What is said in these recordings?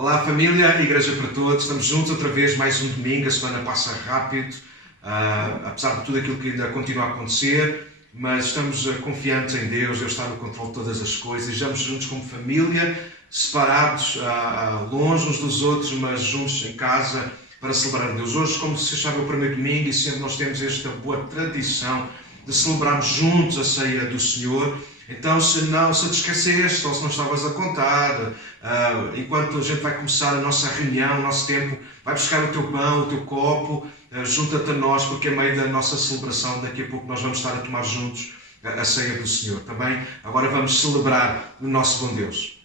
Olá família, Igreja para Todos, estamos juntos outra vez, mais um domingo, a semana passa rápido, apesar de tudo aquilo que ainda continua a acontecer, mas estamos confiantes em Deus, Deus está no controle de todas as coisas, estamos juntos como família, separados, longe uns dos outros, mas juntos em casa para celebrar Deus. Hoje, como vocês sabem, é o primeiro domingo e sempre nós temos esta boa tradição de celebrarmos juntos a ceia do Senhor. Então, se te esqueceste ou se não estavas a contar, enquanto a gente vai começar a nossa reunião, o nosso tempo, vai buscar o teu pão, o teu copo, junta-te a nós, porque a meio da nossa celebração, daqui a pouco nós vamos estar a tomar juntos a ceia do Senhor. Também, agora vamos celebrar o nosso bom Deus.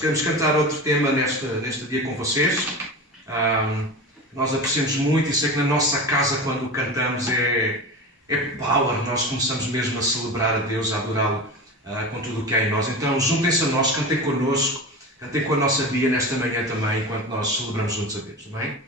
Queremos cantar outro tema neste dia com vocês. Nós apreciamos muito e sei que na nossa casa, quando cantamos, é power. Nós começamos mesmo a celebrar a Deus, a adorá-lo com tudo o que há em nós. Então, juntem-se a nós, cantem connosco, cantem com a nossa Bia nesta manhã também, enquanto nós celebramos juntos a Deus. Amém?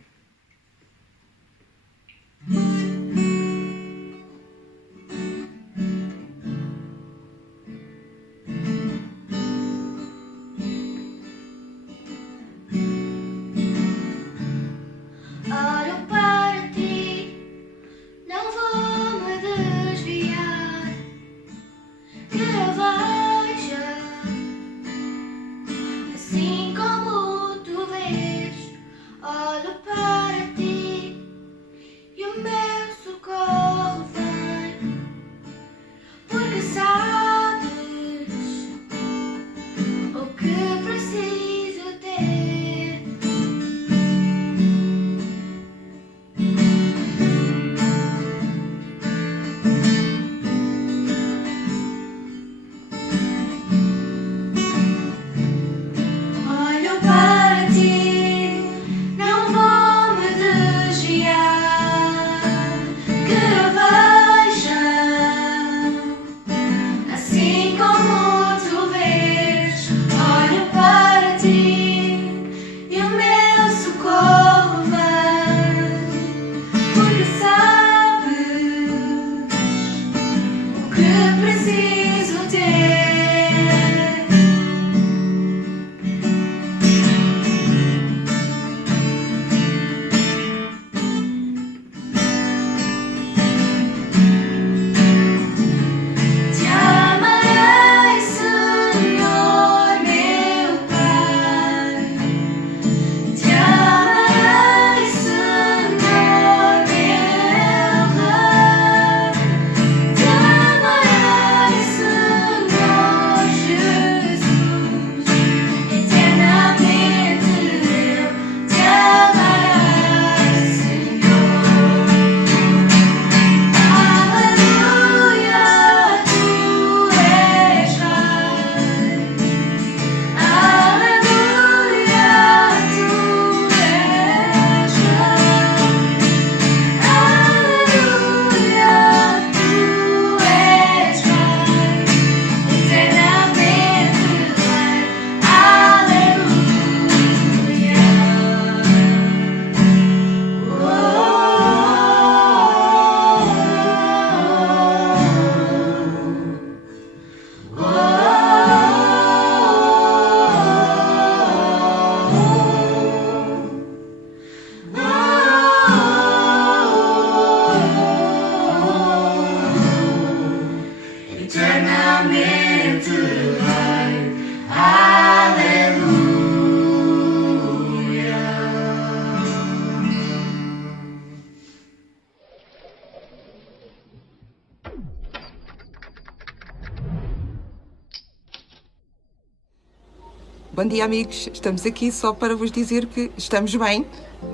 Bom dia, amigos. Estamos aqui só para vos dizer que estamos bem.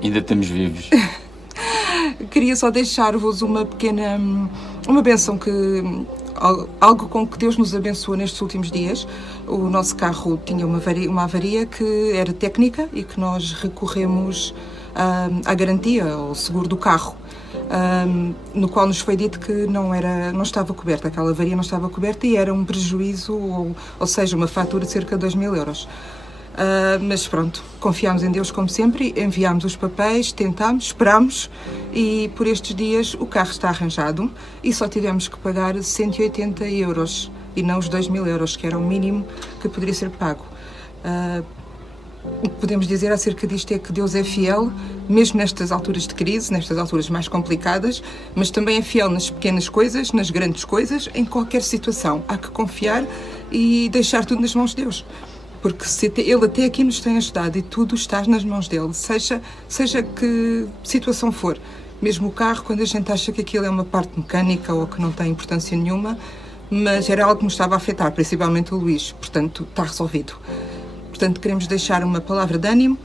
Ainda estamos vivos. Queria só deixar-vos uma pequena... uma bênção que... algo com que Deus nos abençoou nestes últimos dias. O nosso carro tinha uma avaria que era técnica e que nós recorremos à garantia, ao seguro do carro. No qual nos foi dito que não estava coberta, aquela avaria não estava coberta e era um prejuízo, ou seja, uma fatura de cerca de 2.000 euros. Mas pronto, confiámos em Deus como sempre, enviámos os papéis, tentámos, esperámos e por estes dias o carro está arranjado e só tivemos que pagar 180 euros e não os 2.000 euros, que era o mínimo que poderia ser pago. O que podemos dizer acerca disto é que Deus é fiel, mesmo nestas alturas de crise, nestas alturas mais complicadas, mas também é fiel nas pequenas coisas, nas grandes coisas, em qualquer situação. Há que confiar e deixar tudo nas mãos de Deus. Porque Ele até aqui nos tem ajudado e tudo está nas mãos dele, seja que situação for. Mesmo o carro, quando a gente acha que aquilo é uma parte mecânica ou que não tem importância nenhuma, mas era algo que nos estava a afetar, principalmente o Luís, portanto está resolvido. Portanto, queremos deixar uma palavra de ânimo.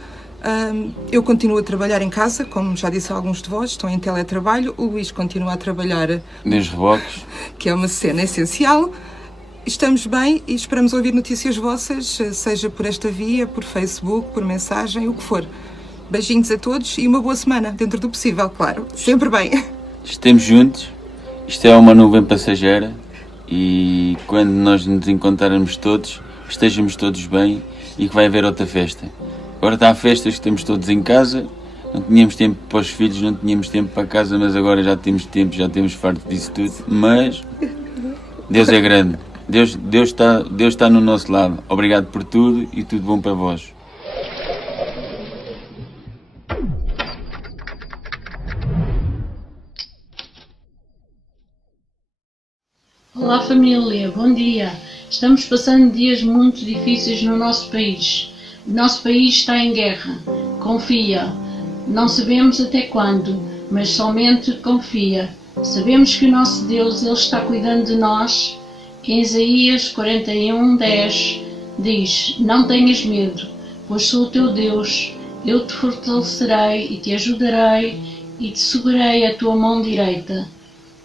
Eu continuo a trabalhar em casa, como já disse a alguns de vós, estão em teletrabalho. O Luís continua a trabalhar nos reboques, que é uma cena essencial. Estamos bem e esperamos ouvir notícias vossas, seja por esta via, por Facebook, por mensagem, o que for. Beijinhos a todos e uma boa semana, dentro do possível, claro. Sempre bem. Estamos juntos, isto é uma nuvem passageira e quando nós nos encontrarmos todos, estejamos todos bem e que vai haver outra festa. Agora está a festa, estamos todos em casa, não tínhamos tempo para os filhos, não tínhamos tempo para casa, mas agora já temos tempo, já temos farto disso tudo, mas Deus é grande. Deus está no nosso lado. Obrigado por tudo e tudo bom para vós. Olá família, bom dia. Estamos passando dias muito difíceis no nosso país. O nosso país está em guerra. Confia. Não sabemos até quando, mas somente confia. Sabemos que o nosso Deus, Ele está cuidando de nós. Em Isaías 41:10 diz: Não tenhas medo, pois sou o teu Deus. Eu te fortalecerei e te ajudarei e te segurei a tua mão direita.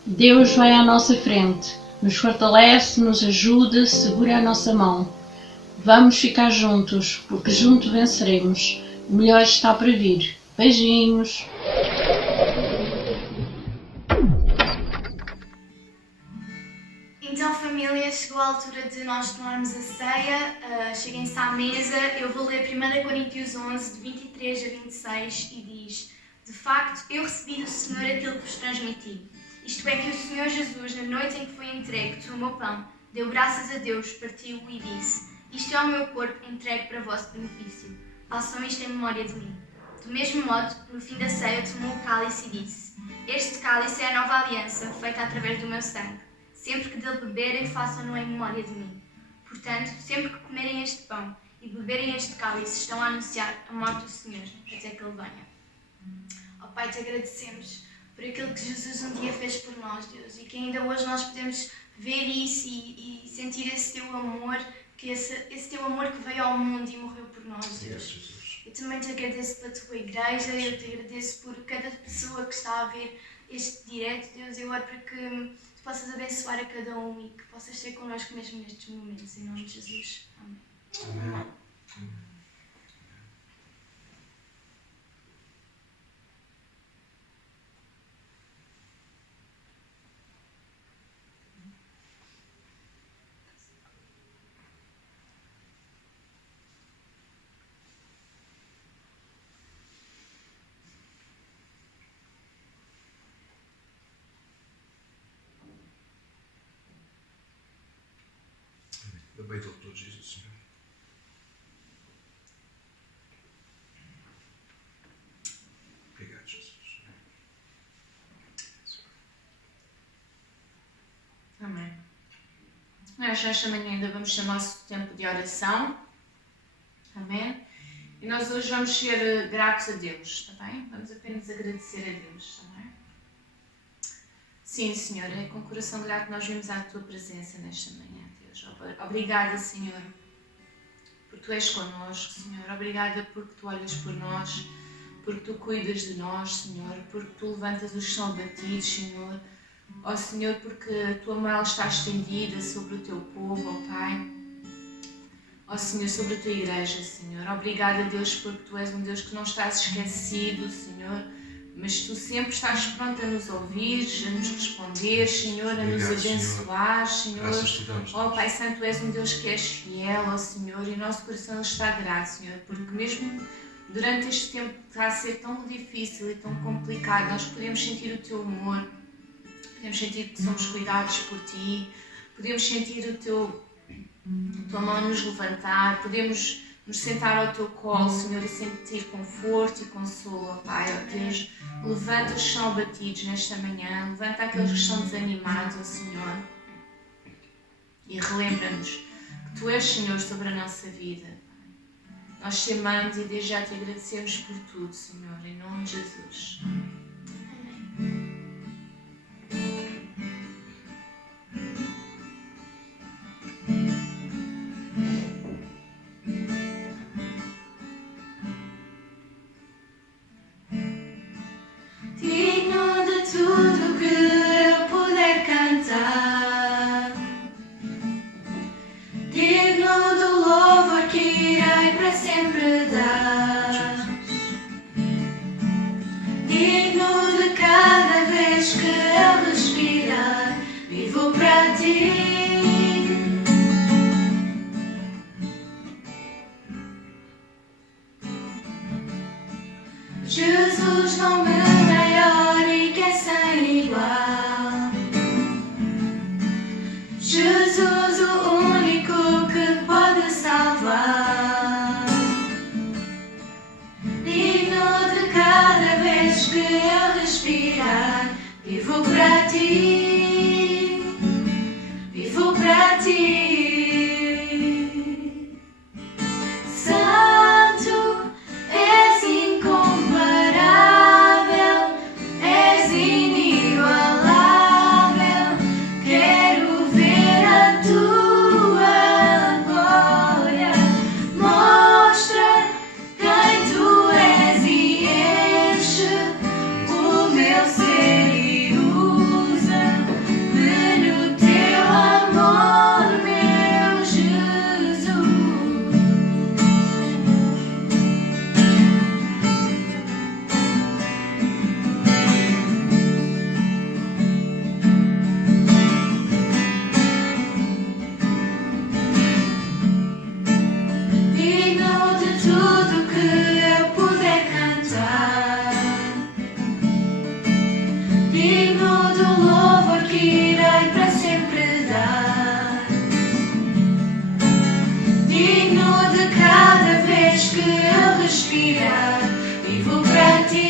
Deus vai à nossa frente, nos fortalece, nos ajuda, segura a nossa mão. Vamos ficar juntos, porque juntos venceremos. O melhor está para vir. Beijinhos! Então, família, chegou a altura de nós tomarmos a ceia. Cheguem-se à mesa. Eu vou ler 1 Coríntios 11, de 23 a 26, e diz: De facto, eu recebi do Senhor aquilo que vos transmiti. Isto é, que o Senhor Jesus, na noite em que foi entregue, tomou pão, deu graças a Deus, partiu-o e disse: Isto é o meu corpo entregue para vosso benefício. Façam isto em memória de mim. Do mesmo modo, no fim da ceia, tomou o cálice e disse: Este cálice é a nova aliança, feita através do meu sangue. Sempre que dele beberem, façam-no em memória de mim. Portanto, sempre que comerem este pão e beberem este cálice, estão a anunciar a morte do Senhor, até que ele venha. Ó Pai, te agradecemos por aquilo que Jesus um dia fez por nós, Deus, e que ainda hoje nós podemos ver isso e sentir esse teu amor, que esse teu amor que veio ao mundo e morreu por nós, Deus. Eu também te agradeço pela tua igreja, eu te agradeço por cada pessoa que está a ver este direto, Deus. Eu oro para que tu possas abençoar a cada um e que possas ser connosco mesmo nestes momentos, em nome de Jesus. Amém. Amém. Bem-vindo a todos, Jesus, Senhor. Obrigado, Jesus. Amém. Nós esta manhã ainda vamos ter o nosso tempo de oração. Amém. E nós hoje vamos ser gratos a Deus, está bem? Vamos apenas agradecer a Deus, está bem? Sim, Senhor, é com o coração grato nós vimos à Tua presença nesta manhã, Deus. Obrigada, Senhor, porque Tu és connosco, Senhor. Obrigada porque Tu olhas por nós, porque Tu cuidas de nós, Senhor, porque Tu levantas os que são abatidos, Senhor. Ó Senhor, porque a Tua mão está estendida sobre o Teu povo, ó Pai. Ó Senhor, sobre a Tua igreja, Senhor. Obrigada, Deus, porque Tu és um Deus que não estás esquecido, Senhor, mas Tu sempre estás pronto a nos ouvir, a nos responder, Senhor, a nos abençoar, Senhor. Ó Pai Santo, Tu és um Deus que és fiel, ó Senhor, e o nosso coração está grato, Senhor, porque mesmo durante este tempo que está a ser tão difícil e tão complicado, nós podemos sentir o Teu amor, podemos sentir que somos cuidados por Ti, podemos sentir a Tua mão nos levantar, podemos nos sentar ao Teu colo, Senhor, e sentir conforto e consolo, ó Pai, ó Deus. Levanta os que são abatidos nesta manhã, levanta aqueles que estão desanimados, ó Senhor, e relembra-nos que Tu és, Senhor, sobre a nossa vida. Nós te amamos e desde já Te agradecemos por tudo, Senhor, em nome de Jesus. Amém. Digno de tudo que eu puder cantar, digno do louvor que irei para sempre dar, digno de cada vez que eu respirar, vivo para Ti. Jesus, nome maior e que é sem igual. Jesus, o único que pode salvar. Digno de cada vez que eu respirar, vivo para Ti, vivo para Ti. Santo, és incomparável, és inigualável. Quero ver a Tua glória. Mostra quem Tu és e enche o meu ser e usa-me no Teu amor, meu Jesus. Digno de tudo que eu puder cantar, digno do louvor que irei para sempre dar, digno de cada vez que eu respirar, vivo para Ti.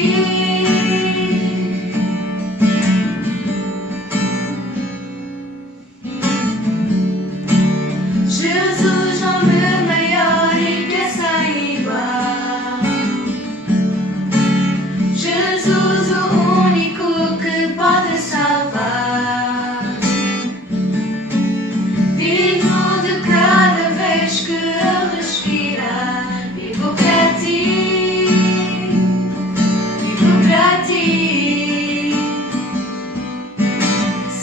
Jesus, nome maior e que é sem igual. Jesus, o único que pode salvar. Digno de cada vez que eu respirar, vivo para Ti, vivo para Ti.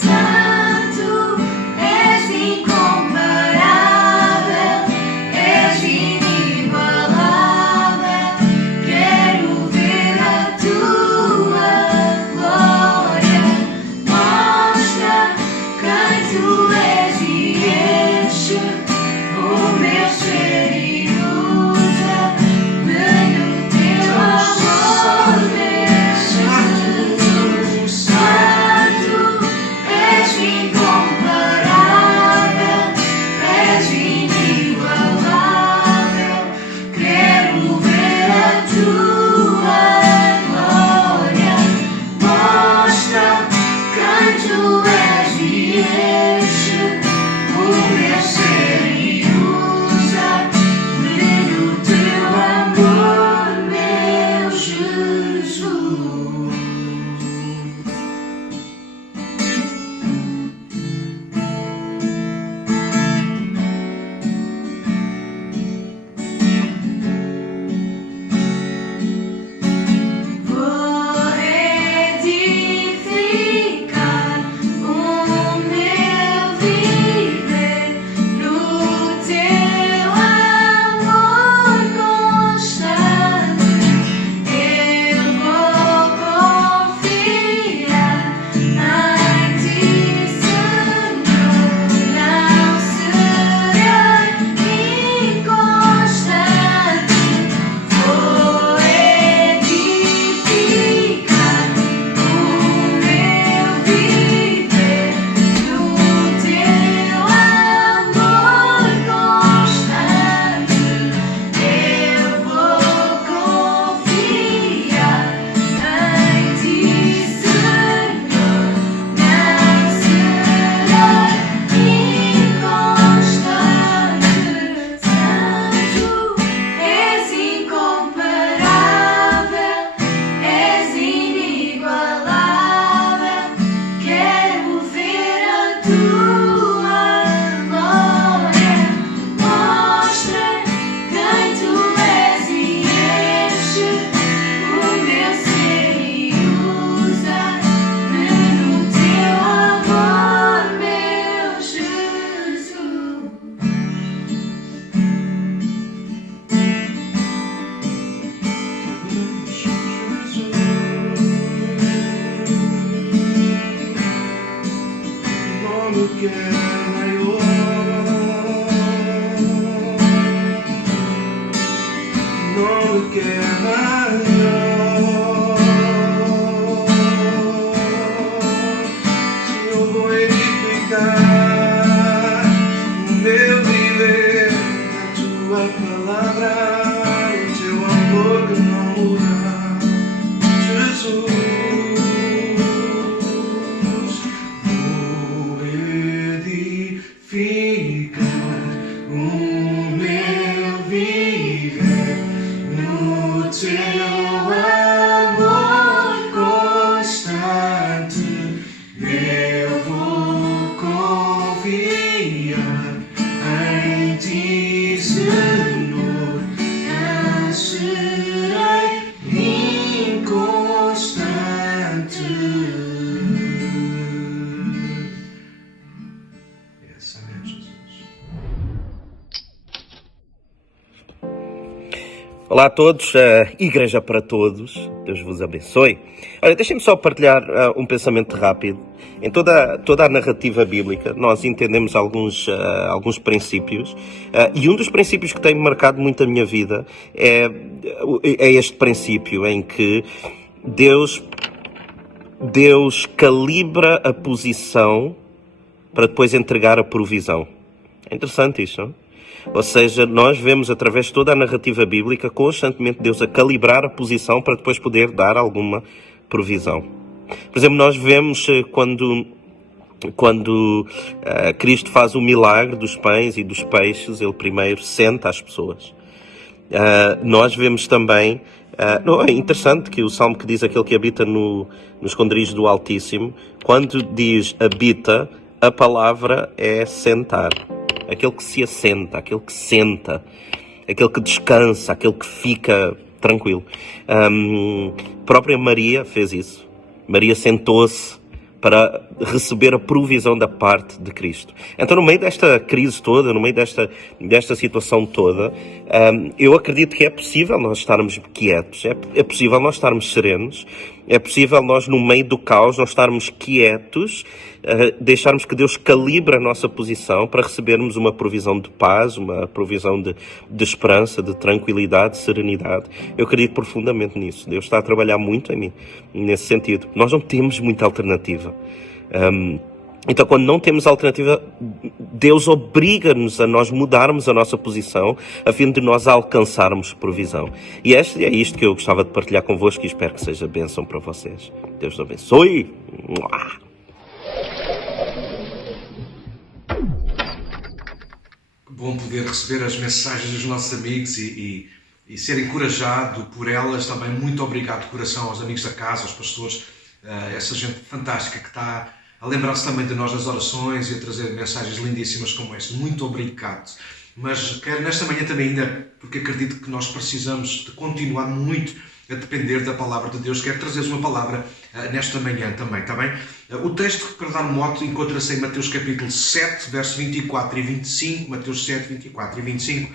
Santo, és incomparável, és inigualável. Quero ver a Tua glória. Mostra quem Tu és e enche o meu ser e usa-me no Teu amor, meu Jesus. Santo, és incomparável, és inigualável. Quero ver a Tua glória. Mostra quem Tu és e enche o meu ser e usa-me no Teu amor, meu Jesus. nome que é maior. Nome que é maior. Se eu vou edificar o meu viver na tua palavra, o teu amor que não muda, Jesus. Vou edificar o meu viver no teu amor constante. Eu vou confiar em ti, Senhor. Eu serei inconstante. Yes, amém, Jesus. Olá a todos, Igreja para Todos, Deus vos abençoe. Olha, deixem-me só partilhar um pensamento rápido. Em toda a narrativa bíblica, nós entendemos alguns princípios, e um dos princípios que tem marcado muito a minha vida é este princípio em que Deus calibra a posição para depois entregar a provisão. É interessante isto, não? Ou seja, nós vemos através de toda a narrativa bíblica constantemente Deus a calibrar a posição para depois poder dar alguma provisão. Por exemplo, nós vemos quando Cristo faz o milagre dos pães e dos peixes, ele primeiro senta as pessoas. Nós vemos também, é interessante que o Salmo que diz aquele que habita no esconderijo do Altíssimo, quando diz habita, a palavra é sentar. Aquele que se assenta, aquele que senta, aquele que descansa, aquele que fica tranquilo. Própria Maria fez isso. Maria sentou-se para receber a provisão da parte de Cristo. Então, no meio desta crise toda, no meio desta situação toda, eu acredito que é possível nós estarmos quietos, é possível nós estarmos serenos, é possível nós, no meio do caos, nós estarmos quietos, deixarmos que Deus calibre a nossa posição para recebermos uma provisão de paz, uma provisão de esperança, de tranquilidade, de serenidade. Eu acredito profundamente nisso. Deus está a trabalhar muito em mim, nesse sentido. Nós não temos muita alternativa. Então, quando não temos alternativa, Deus obriga-nos a nós mudarmos a nossa posição a fim de nós alcançarmos provisão. E é isto que eu gostava de partilhar convosco e espero que seja bênção para vocês. Deus os abençoe. Bom poder receber as mensagens dos nossos amigos e ser encorajado por elas. Também muito obrigado de coração aos amigos da casa, aos pastores, essa gente fantástica que está a lembrar-se também de nós nas orações e a trazer mensagens lindíssimas como esta. Muito obrigado. Mas quero nesta manhã também ainda, porque acredito que nós precisamos de continuar muito a depender da palavra de Deus, quero trazer-vos uma palavra nesta manhã também, está bem? O texto, para dar um mote, encontra-se em Mateus capítulo 7, versos 24 e 25, Mateus 7, 24 e 25,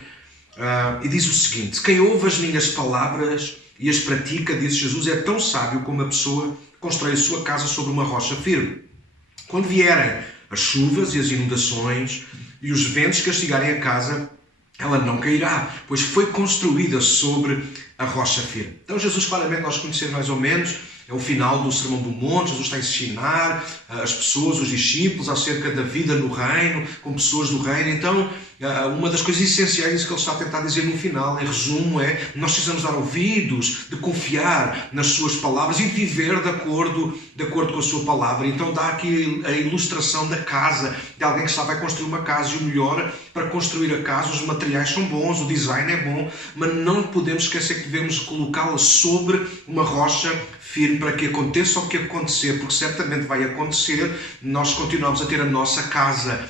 e diz o seguinte: quem ouve as minhas palavras e as pratica, disse Jesus, é tão sábio como a pessoa que constrói a sua casa sobre uma rocha firme. Quando vierem as chuvas e as inundações e os ventos castigarem a casa, ela não cairá, pois foi construída sobre a rocha firme. Então Jesus, claramente, nós conhecemos mais ou menos, é o final do Sermão do Monte. Jesus está a ensinar as pessoas, os discípulos, acerca da vida no reino, com pessoas do reino. Então, uma das coisas essenciais que ele está a tentar dizer no final, em resumo, é nós precisamos dar ouvidos, de confiar nas suas palavras e de viver de acordo com a sua palavra. Então dá aqui a ilustração da casa, de alguém que vai construir uma casa, e o melhor para construir a casa, os materiais são bons, o design é bom, mas não podemos esquecer que devemos colocá-la sobre uma rocha firme para que aconteça o que acontecer, porque certamente vai acontecer, nós continuamos a ter a nossa casa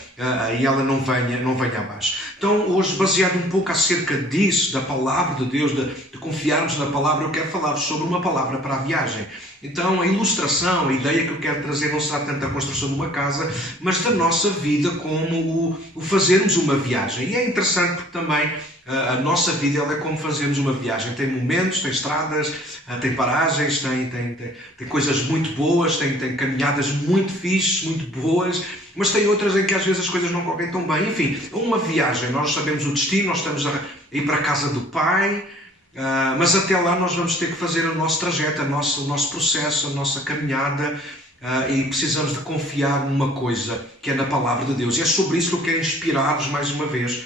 e ela não venha abaixo. Então, hoje, baseado um pouco acerca disso, da palavra de Deus, de confiarmos na palavra, eu quero falar sobre uma palavra para a viagem. Então a ilustração, a ideia que eu quero trazer não será tanto a construção de uma casa, mas da nossa vida como o fazermos uma viagem. E é interessante porque também a nossa vida ela é como fazermos uma viagem. Tem momentos, tem estradas, tem paragens, tem coisas muito boas, tem caminhadas muito fixes, muito boas, mas tem outras em que às vezes as coisas não correm tão bem. Enfim, é uma viagem, nós sabemos o destino, nós estamos a ir para a casa do Pai, mas até lá nós vamos ter que fazer o nosso trajeto, o nosso processo, a nossa caminhada, e precisamos de confiar numa coisa, que é na Palavra de Deus. E é sobre isso que eu quero inspirar-vos mais uma vez,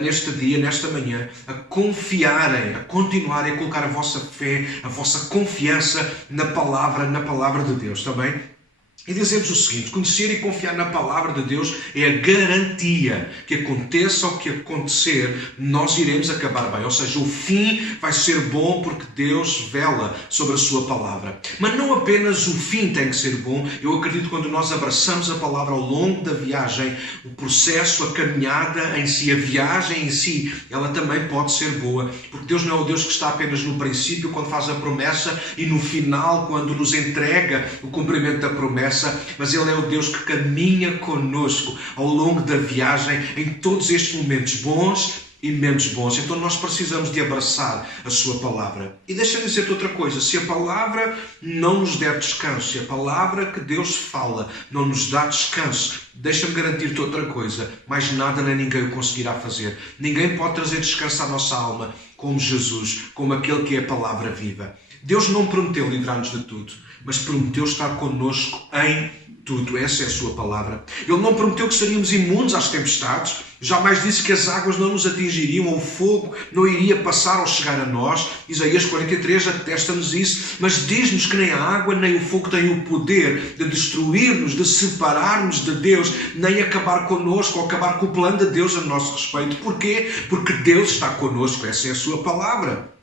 neste dia, nesta manhã, a confiarem, a continuarem a colocar a vossa fé, a vossa confiança na palavra de Deus, está bem? E dizemos o seguinte: conhecer e confiar na palavra de Deus é a garantia que aconteça o que acontecer, nós iremos acabar bem. Ou seja, o fim vai ser bom porque Deus vela sobre a sua palavra. Mas não apenas o fim tem que ser bom. Eu acredito que quando nós abraçamos a palavra ao longo da viagem, o processo, a caminhada em si, a viagem em si, ela também pode ser boa. Porque Deus não é o Deus que está apenas no princípio, quando faz a promessa, e no final, quando nos entrega o cumprimento da promessa, mas Ele é o Deus que caminha conosco ao longo da viagem, em todos estes momentos bons e menos bons. Então nós precisamos de abraçar a sua palavra. E deixa-me dizer-te outra coisa: se a palavra não nos der descanso, se a palavra que Deus fala não nos dá descanso, deixa-me garantir-te outra coisa: mais nada nem ninguém o conseguirá fazer. Ninguém pode trazer descanso à nossa alma como Jesus, como aquele que é a palavra viva. Deus não prometeu livrar-nos de tudo, mas prometeu estar connosco em tudo. Essa é a sua palavra. Ele não prometeu que seríamos imunes às tempestades, jamais disse que as águas não nos atingiriam, ou o fogo não iria passar ao chegar a nós. Isaías 43 atesta-nos isso, mas diz-nos que nem a água nem o fogo têm o poder de destruir-nos, de separar-nos de Deus, nem acabar connosco ou acabar com o plano de Deus a nosso respeito. Porquê? Porque Deus está connosco. Essa é a sua palavra.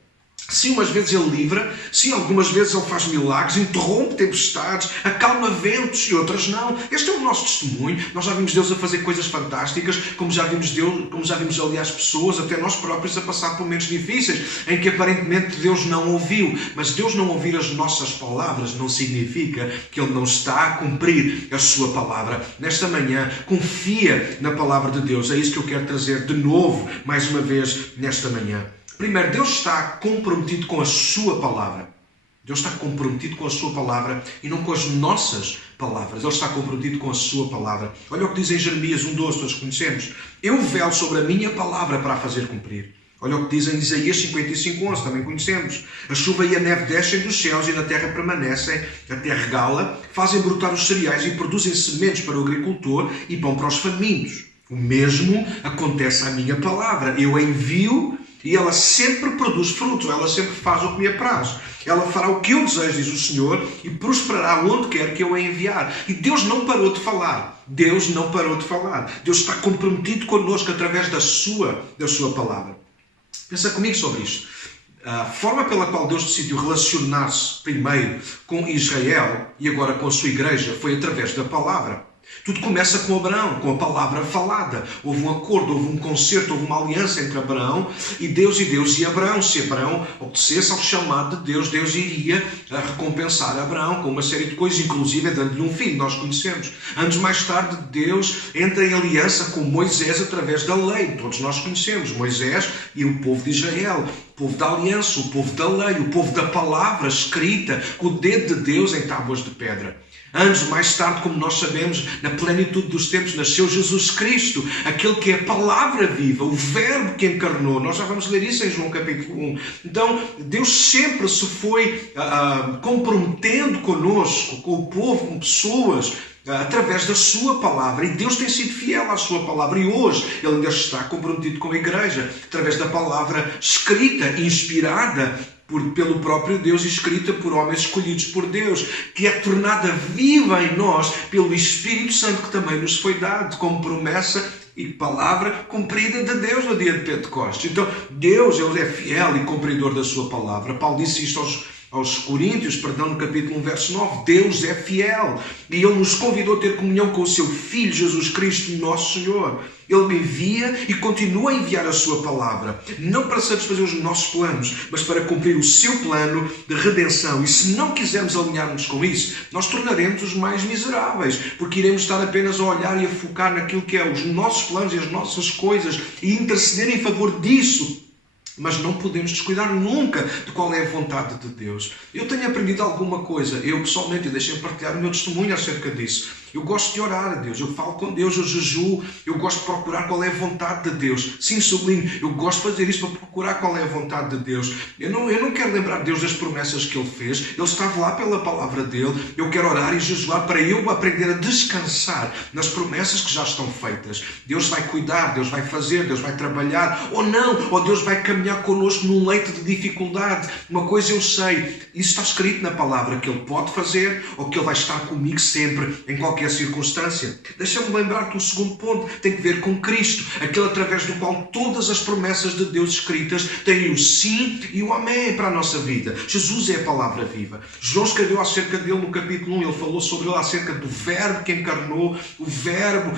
Sim, umas vezes Ele livra, sim, algumas vezes Ele faz milagres, interrompe tempestades, acalma ventos e outras não. Este é o nosso testemunho. Nós já vimos Deus a fazer coisas fantásticas, como já vimos aliás pessoas, até nós próprios, a passar por momentos difíceis, em que aparentemente Deus não ouviu. Mas Deus não ouvir as nossas palavras não significa que Ele não está a cumprir a sua palavra. Nesta manhã, confia na palavra de Deus. É isso que eu quero trazer de novo, mais uma vez, nesta manhã. Primeiro, Deus está comprometido com a sua palavra. Deus está comprometido com a sua palavra e não com as nossas palavras. Ele está comprometido com a sua palavra. Olha o que diz em Jeremias 1:12, todos conhecemos. Eu velo sobre a minha palavra para a fazer cumprir. Olha o que diz em Isaías 55:11, também conhecemos. A chuva e a neve descem dos céus e na terra permanecem, a terra regala, fazem brotar os cereais e produzem sementes para o agricultor e pão para os famintos. O mesmo acontece à minha palavra. Eu a envio e ela sempre produz frutos, ela sempre faz o que me apraz. Ela fará o que eu desejo, diz o Senhor, e prosperará onde quer que eu a enviar. E Deus não parou de falar. Deus não parou de falar. Deus está comprometido connosco através da sua palavra. Pensa comigo sobre isto. A forma pela qual Deus decidiu relacionar-se primeiro com Israel e agora com a sua igreja foi através da palavra. Tudo começa com Abraão, com a palavra falada. Houve um acordo, houve um concerto, houve uma aliança entre Abraão e Deus e Abraão. Se Abraão obedecesse ao chamado de Deus, Deus iria recompensar Abraão com uma série de coisas, inclusive dando-lhe um filho, nós conhecemos. Anos mais tarde, Deus entra em aliança com Moisés através da lei. Todos nós conhecemos Moisés e o povo de Israel. O povo da aliança, o povo da lei, o povo da palavra escrita, com o dedo de Deus em tábuas de pedra. Anos mais tarde, como nós sabemos, na plenitude dos tempos, nasceu Jesus Cristo, aquele que é a palavra viva, o verbo que encarnou. Nós já vamos ler isso em João capítulo 1. Então, Deus sempre se foi comprometendo conosco, com o povo, com pessoas, através da sua palavra. E Deus tem sido fiel à sua palavra. E hoje Ele ainda está comprometido com a igreja, através da palavra escrita, inspirada pelo próprio Deus, escrita por homens escolhidos por Deus, que é tornada viva em nós pelo Espírito Santo, que também nos foi dado como promessa e palavra cumprida de Deus no dia de Pentecostes. Então, Deus, Ele é fiel e cumpridor da sua palavra. Paulo disse isto aos Coríntios, no capítulo 1, verso 9, Deus é fiel e Ele nos convidou a ter comunhão com o seu Filho, Jesus Cristo, nosso Senhor. Ele me envia e continua a enviar a sua palavra, não para satisfazer os nossos planos, mas para cumprir o seu plano de redenção. E se não quisermos alinhar-nos com isso, nós tornaremos os mais miseráveis, porque iremos estar apenas a olhar e a focar naquilo que é os nossos planos e as nossas coisas e interceder em favor disso. Mas não podemos descuidar nunca de qual é a vontade de Deus. Eu tenho aprendido alguma coisa. Eu pessoalmente, deixei partilhar o meu testemunho acerca disso. Eu gosto de orar a Deus, eu falo com Deus, eu jejuo, eu gosto de procurar qual é a vontade de Deus. Sim, sublinho, eu gosto de fazer isso para procurar qual é a vontade de Deus. Eu não quero lembrar Deus das promessas que Ele fez. Ele estava lá pela palavra dEle. Eu quero orar e jejuar para eu aprender a descansar nas promessas que já estão feitas. Deus vai cuidar, Deus vai fazer, Deus vai trabalhar, ou não, ou Deus vai caminhar connosco num leito de dificuldade. Uma coisa eu sei, isso está escrito na palavra, que Ele pode fazer, ou que Ele vai estar comigo sempre, em qualquer circunstância. Deixa-me lembrar que o segundo ponto tem que ver com Cristo, aquele através do qual todas as promessas de Deus escritas têm o sim e o amém para a nossa vida. Jesus é a palavra viva. João escreveu acerca dele no capítulo 1, ele falou sobre ele acerca do verbo que encarnou, o verbo,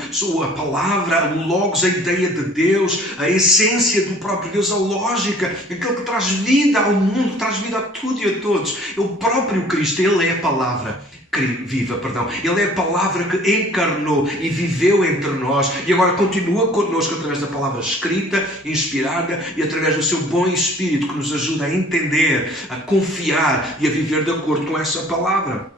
a palavra, o logos, a ideia de Deus, a essência do próprio Deus, a lógica, aquele que traz vida ao mundo, que traz vida a tudo e a todos. É o próprio Cristo, Ele é a palavra viva, Ele é a palavra que encarnou e viveu entre nós e agora continua connosco através da palavra escrita, inspirada e através do seu bom Espírito que nos ajuda a entender, a confiar e a viver de acordo com essa palavra.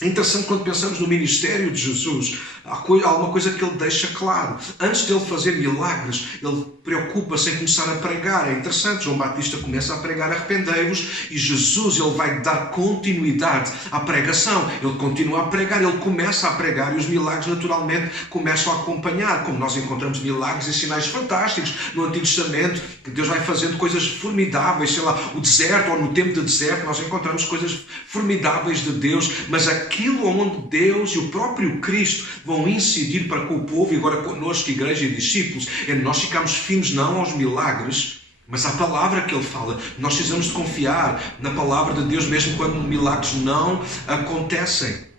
É interessante quando pensamos no ministério de Jesus, há uma coisa que ele deixa claro. Antes de ele fazer milagres, ele preocupa-se em começar a pregar. É interessante, João Batista começa a pregar arrependei-vos e Jesus ele vai dar continuidade à pregação. Ele continua a pregar, ele começa a pregar e os milagres naturalmente começam a acompanhar, como nós encontramos milagres e sinais fantásticos no Antigo Testamento, que Deus vai fazendo coisas formidáveis, sei lá, o deserto ou no tempo de deserto, nós encontramos coisas formidáveis de Deus, mas aquilo onde Deus e o próprio Cristo vão incidir para com o povo e agora connosco, igreja e discípulos, é nós ficamos firmes não aos milagres, mas à palavra que Ele fala. Nós precisamos de confiar na palavra de Deus mesmo quando milagres não acontecem.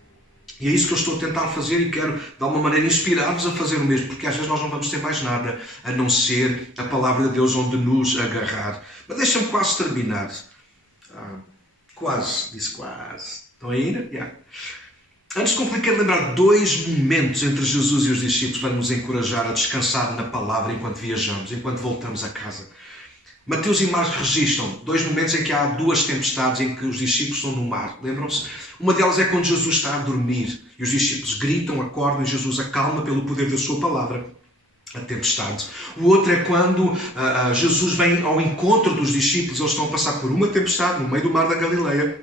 E é isso que eu estou a tentar fazer e quero de alguma maneira inspirar-vos a fazer o mesmo, porque às vezes nós não vamos ter mais nada a não ser a palavra de Deus onde nos agarrar. Mas deixa-me quase terminar. Disse quase. Estão ainda? Yeah. Antes de concluir, quero lembrar 2 momentos entre Jesus e os discípulos para nos encorajar a descansar na palavra enquanto viajamos, enquanto voltamos a casa. Mateus e Marcos registram 2 momentos em que há 2 tempestades em que os discípulos estão no mar. Lembram-se? Uma delas é quando Jesus está a dormir e os discípulos gritam, acordam e Jesus acalma pelo poder da sua palavra a tempestade. O outro é quando Jesus vem ao encontro dos discípulos, eles estão a passar por uma tempestade no meio do mar da Galileia.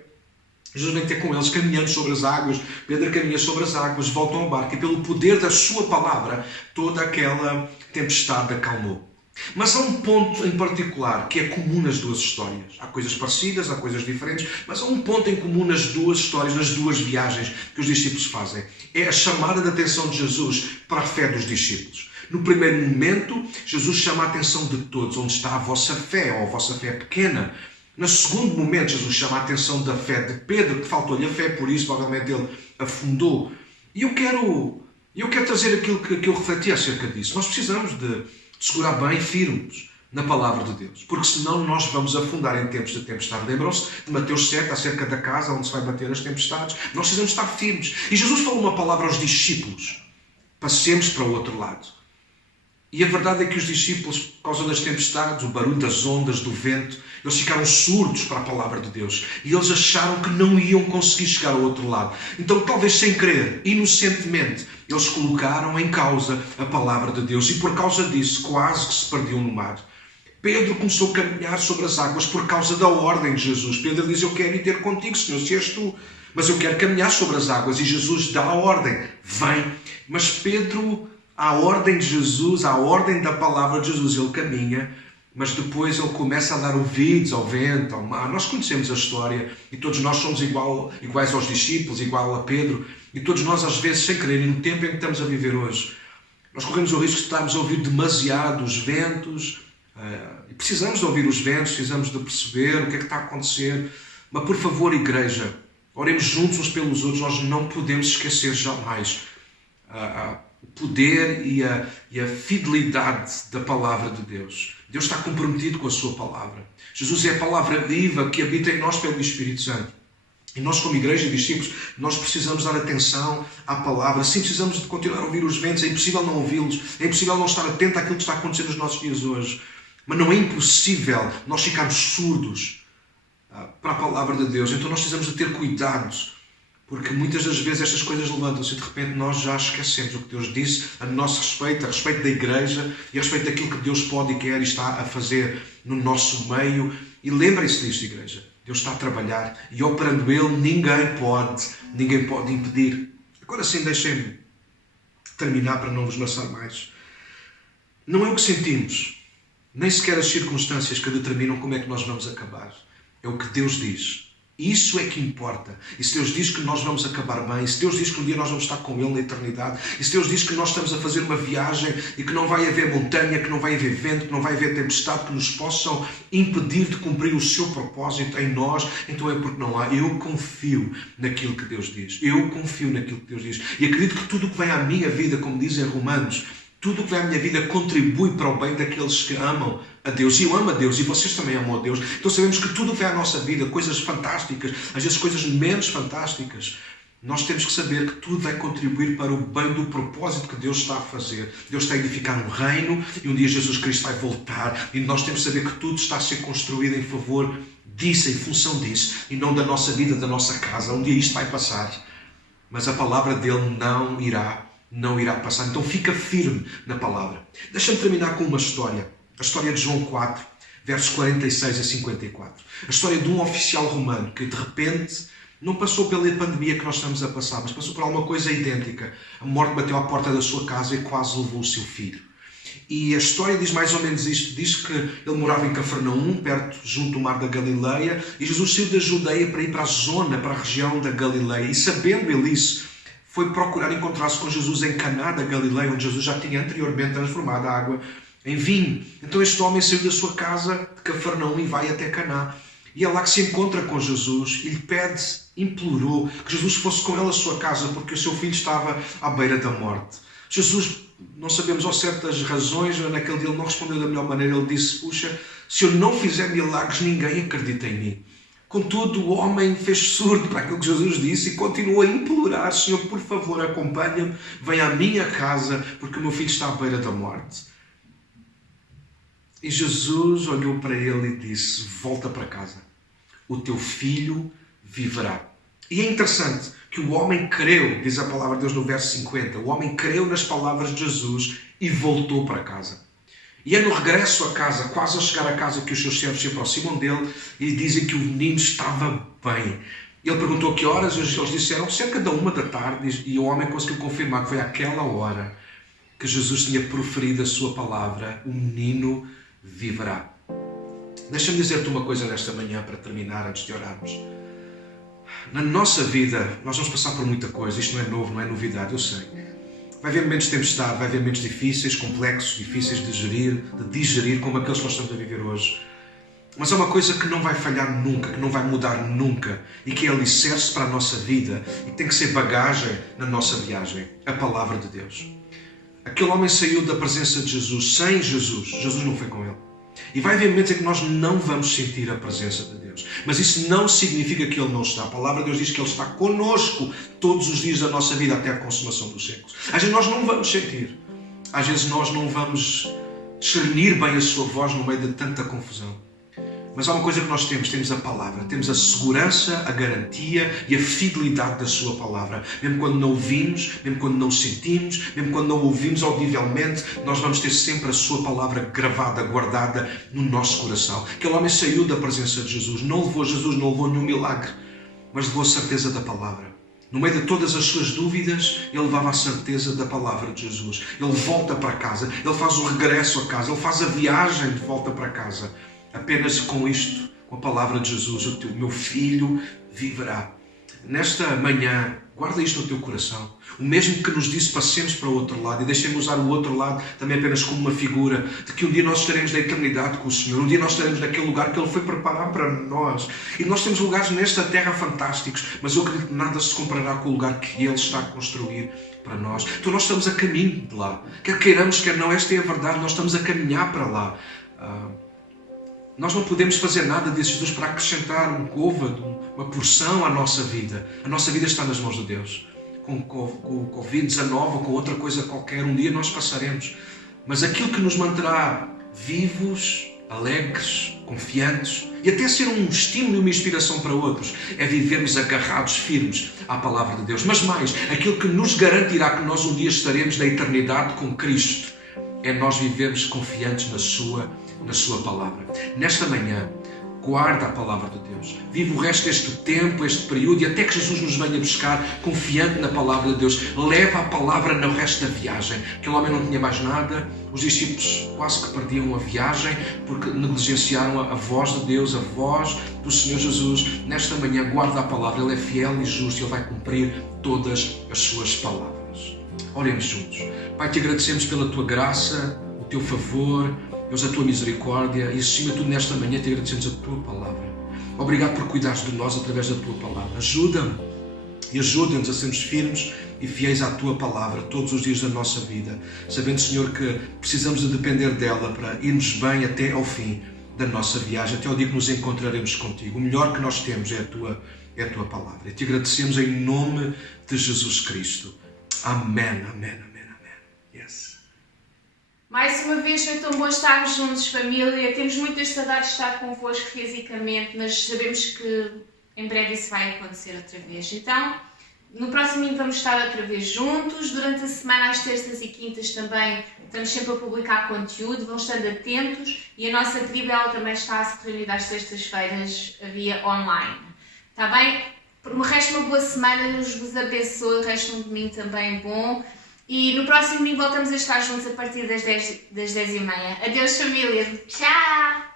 Jesus vem ter com eles caminhando sobre as águas, Pedro caminha sobre as águas, voltam ao barco e pelo poder da sua palavra toda aquela tempestade acalmou. Mas há um ponto em particular que é comum nas 2 histórias. Há coisas parecidas, há coisas diferentes, mas há um ponto em comum nas 2 histórias, nas 2 viagens que os discípulos fazem. É a chamada de atenção de Jesus para a fé dos discípulos. No primeiro momento, Jesus chama a atenção de todos, onde está a vossa fé, ou a vossa fé pequena. No segundo momento, Jesus chama a atenção da fé de Pedro, que faltou-lhe a fé, por isso provavelmente ele afundou. E eu quero trazer aquilo que eu refleti acerca disso. Nós precisamos de segurar bem firmes na palavra de Deus, porque senão nós vamos afundar em tempos de tempestade. Lembram-se de Mateus 7, acerca da casa onde se vai bater as tempestades? Nós precisamos estar firmes. E Jesus falou uma palavra aos discípulos: passemos para o outro lado. E a verdade é que os discípulos, por causa das tempestades, o barulho das ondas, do vento, eles ficaram surdos para a palavra de Deus. E eles acharam que não iam conseguir chegar ao outro lado. Então, talvez sem querer, inocentemente, eles colocaram em causa a palavra de Deus. E por causa disso, quase que se perdiam no mar. Pedro começou a caminhar sobre as águas por causa da ordem de Jesus. Pedro diz: eu quero ir ter contigo, Senhor, se és tu. Mas eu quero caminhar sobre as águas. E Jesus dá a ordem: vem. Mas Pedro, à ordem de Jesus, à ordem da palavra de Jesus, ele caminha, mas depois ele começa a dar ouvidos ao vento, ao mar. Nós conhecemos a história e todos nós somos iguais aos discípulos, igual a Pedro, e todos nós às vezes, sem querer, e no tempo em que estamos a viver hoje, nós corremos o risco de estarmos a ouvir demasiado os ventos, e precisamos de ouvir os ventos, precisamos de perceber o que é que está a acontecer, Mas por favor, igreja, oremos juntos uns pelos outros. Nós não podemos esquecer jamais o poder e a fidelidade da palavra de Deus. Deus está comprometido com a sua palavra. Jesus é a palavra viva que habita em nós pelo Espírito Santo. E nós, como igreja e discípulos, nós precisamos dar atenção à palavra. Sim, precisamos de continuar a ouvir os ventos. É impossível não ouvi-los. É impossível não estar atento àquilo que está acontecendo nos nossos dias hoje. Mas não é impossível nós ficarmos surdos para a palavra de Deus. Então nós precisamos de ter cuidado, porque muitas das vezes estas coisas levantam-se e de repente nós já esquecemos o que Deus disse a nosso respeito, a respeito da igreja e a respeito daquilo que Deus pode e quer e está a fazer no nosso meio. E lembrem-se disto, igreja. Deus está a trabalhar e operando Ele, ninguém pode impedir. Agora sim, deixem-me terminar para não vos maçar mais. Não é o que sentimos, nem sequer as circunstâncias que determinam como é que nós vamos acabar. É o que Deus diz. Isso é que importa. E se Deus diz que nós vamos acabar bem, se Deus diz que um dia nós vamos estar com Ele na eternidade, e se Deus diz que nós estamos a fazer uma viagem e que não vai haver montanha, que não vai haver vento, que não vai haver tempestade que nos possam impedir de cumprir o seu propósito em nós, então é porque não há. Eu confio naquilo que Deus diz. Eu confio naquilo que Deus diz. E acredito que tudo o que vem à minha vida, como dizem Romanos, tudo o que vem à minha vida contribui para o bem daqueles que amam a Deus. E eu amo a Deus e vocês também amam a Deus. Então sabemos que tudo o que vem à nossa vida, coisas fantásticas, às vezes coisas menos fantásticas, nós temos que saber que tudo vai contribuir para o bem do propósito que Deus está a fazer. Deus está a edificar um reino e um dia Jesus Cristo vai voltar. E nós temos que saber que tudo está a ser construído em favor disso, em função disso, e não da nossa vida, da nossa casa. Um dia isto vai passar, mas a palavra dele não irá passar. Então fica firme na palavra. Deixa-me terminar com uma história. A história de João 4, versos 46 a 54. A história de um oficial romano que de repente não passou pela pandemia que nós estamos a passar, mas passou por alguma coisa idêntica. A morte bateu à porta da sua casa e quase levou o seu filho. E a história diz mais ou menos isto. Diz que ele morava em Cafarnaum, junto do mar da Galileia, e Jesus saiu da Judeia para ir para a zona, para a região da Galileia. E sabendo ele isso, foi procurar encontrar-se com Jesus em Caná da Galileia, onde Jesus já tinha anteriormente transformado a água em vinho. Então este homem saiu da sua casa de Cafarnaum e vai até Caná. E é lá que se encontra com Jesus e lhe pede, implorou que Jesus fosse com ele à sua casa, porque o seu filho estava à beira da morte. Jesus, não sabemos ao certo as razões, naquele dia ele não respondeu da melhor maneira. Ele disse: puxa, se eu não fizer milagres, ninguém acredita em mim. Contudo, o homem fez surdo para aquilo que Jesus disse e continuou a implorar: Senhor, por favor, acompanha-me, venha à minha casa, porque o meu filho está à beira da morte. E Jesus olhou para ele e disse: volta para casa, o teu filho viverá. E é interessante que o homem creu, diz a palavra de Deus no verso 50, o homem creu nas palavras de Jesus e voltou para casa. E é no regresso a casa, quase a chegar a casa, que os seus servos se aproximam dele e lhe dizem que o menino estava bem. Ele perguntou que horas, eles disseram cerca da 1h, e o homem conseguiu confirmar que foi àquela hora que Jesus tinha proferido a sua palavra: o menino viverá. Deixa-me dizer-te uma coisa nesta manhã para terminar, antes de orarmos. Na nossa vida, nós vamos passar por muita coisa. Isto não é novo, não é novidade, eu sei. Vai haver momentos de tempestade, vai haver momentos difíceis, complexos, difíceis de digerir, como aqueles que nós estamos a viver hoje. Mas há uma coisa que não vai falhar nunca, que não vai mudar nunca, e que é alicerce para a nossa vida, e que tem que ser bagagem na nossa viagem: a palavra de Deus. Aquele homem saiu da presença de Jesus sem Jesus. Jesus não foi com ele. E vai haver momentos em que nós não vamos sentir a presença de Deus. Mas isso não significa que Ele não está. A palavra de Deus diz que Ele está connosco todos os dias da nossa vida até a consumação dos séculos. Às vezes nós não vamos sentir. Às vezes nós não vamos discernir bem a sua voz no meio de tanta confusão. Mas há uma coisa que nós temos a palavra. Temos a segurança, a garantia e a fidelidade da sua palavra. Mesmo quando não ouvimos, mesmo quando não sentimos, mesmo quando não ouvimos audivelmente, nós vamos ter sempre a sua palavra gravada, guardada no nosso coração. Aquele homem saiu da presença de Jesus. Não levou Jesus, não levou nenhum milagre, mas levou a certeza da palavra. No meio de todas as suas dúvidas, ele levava a certeza da palavra de Jesus. Ele volta para casa, ele faz o regresso a casa, ele faz a viagem de volta para casa. Apenas com isto, com a palavra de Jesus: o meu filho viverá. Nesta manhã, Guarda isto no teu coração. O mesmo que nos disse, passemos para o outro lado. E deixem-me usar o outro lado também apenas como uma figura de que um dia nós estaremos na eternidade com o Senhor. Um dia nós estaremos naquele lugar que Ele foi preparar para nós. E nós temos lugares nesta terra fantásticos, mas eu acredito que nada se comparará com o lugar que Ele está a construir para nós. Então nós estamos a caminho de lá. Quer queiramos, quer não, esta é a verdade. Nós estamos a caminhar para lá. Nós não podemos fazer nada, disse Jesus, para acrescentar um côvado, uma porção à nossa vida. A nossa vida está nas mãos de Deus. Com o Covid-19 ou com outra coisa qualquer, um dia nós passaremos. Mas aquilo que nos manterá vivos, alegres, confiantes e até ser um estímulo e uma inspiração para outros é vivermos agarrados, firmes à palavra de Deus. Mas mais, aquilo que nos garantirá que nós um dia estaremos na eternidade com Cristo é nós vivermos confiantes na sua palavra. Nesta manhã, guarda a palavra de Deus. Vive o resto deste tempo, este período, e até que Jesus nos venha buscar, confiante na palavra de Deus. Leva a palavra no resto da viagem. Aquele homem não tinha mais nada. Os discípulos quase que perdiam a viagem porque negligenciaram a voz de Deus, a voz do Senhor Jesus. Nesta manhã, guarda a palavra. Ele é fiel e justo e Ele vai cumprir todas as suas palavras. Oremos juntos. Pai, te agradecemos pela tua graça, o teu favor, Deus, a tua misericórdia, e acima de tudo nesta manhã te agradecemos a tua palavra. Obrigado por cuidares de nós através da tua palavra. Ajuda-me e ajuda-nos a sermos firmes e fiéis à tua palavra todos os dias da nossa vida, sabendo, Senhor, que precisamos de depender dela para irmos bem até ao fim da nossa viagem, até ao dia que nos encontraremos contigo. O melhor que nós temos é a tua palavra. E te agradecemos em nome de Jesus Cristo. Amém, amém, amém, amém. Yes. Mais uma vez foi tão bom estarmos juntos, família. Temos muitas saudades de estar convosco fisicamente, mas sabemos que em breve isso vai acontecer outra vez. Então, no próximo domingo vamos estar outra vez juntos. Durante a semana, às terças e quintas também, estamos sempre a publicar conteúdo. Vão estando atentos. E a nossa tribo também está a se reunir às sextas-feiras via online. Está bem? O resto de uma boa semana. Deus vos abençoe. O resto de um domingo também bom. E no próximo domingo voltamos a estar juntos a partir das 10h30. Adeus, família. Tchau!